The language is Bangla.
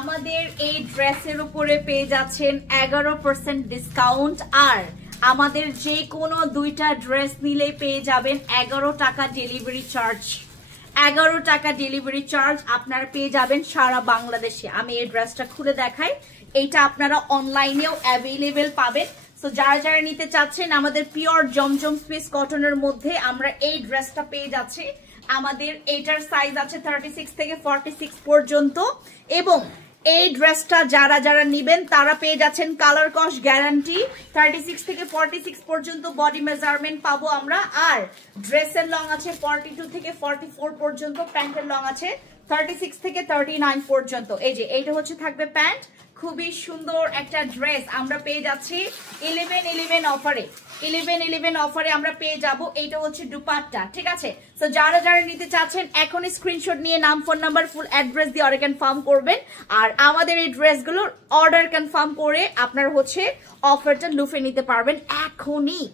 আমাদের এই ড্রেসের উপরে পেয়ে যাচ্ছেন 11% ডিসকাউন্ট। আর আমাদের যে কোনো দুইটা ড্রেস নিলে পেয়ে যাবেন 11 টাকা ডেলিভারি চার্জ। 11 টাকা ডেলিভারি চার্জ আপনারা পেয়ে যাবেন সারা বাংলাদেশে। আমি এই ড্রেসটা খুলে দেখাই, এইটা আপনারা অনলাইনেও অ্যাভেলেবেল পাবেন। সো যারা যারা নিতে চাচ্ছেন, আমাদের পিওর জমজম স্পেস কটনের মধ্যে আমরা এই ড্রেসটা পেয়ে যাচ্ছি। আমাদের এইটার সাইজ আছে 36 থেকে 46 পর্যন্ত, এবং এই ড্রেসটা যারা যারা নিবেন তারা পেয়ে যাচ্ছেন কালার কস গ্যারান্টি। 36 থেকে 46 পর্যন্ত বডি মেজারমেন্ট পাবো আমরা। আর ড্রেসের লং আছে 42 থেকে 44 পর্যন্ত, প্যান্টের লং আছে 36 থেকে 39 পর্যন্ত। এই যে এইটা হচ্ছে থাকবে প্যান্ট। খুবই সুন্দর একটা ড্রেস আমরা পেয়ে যাচ্ছি 11/11 অফারে। 11/11 অফারে আমরা পেয়ে যাব। এইটা হচ্ছে দুপাট্টা, ঠিক আছে। তো যারা যারা নিতে চাচ্ছেন এখনই স্ক্রিনশট নিয়ে নাম, ফোন নাম্বার, ফুল অ্যাড্রেস দিয়ে অর্ডার কনফার্ম করবেন। আর আমাদের এই ড্রেসগুলোর অর্ডার কনফার্ম করে আপনারা হচ্ছে অফারটা লুফে নিতে পারবেন এখনই।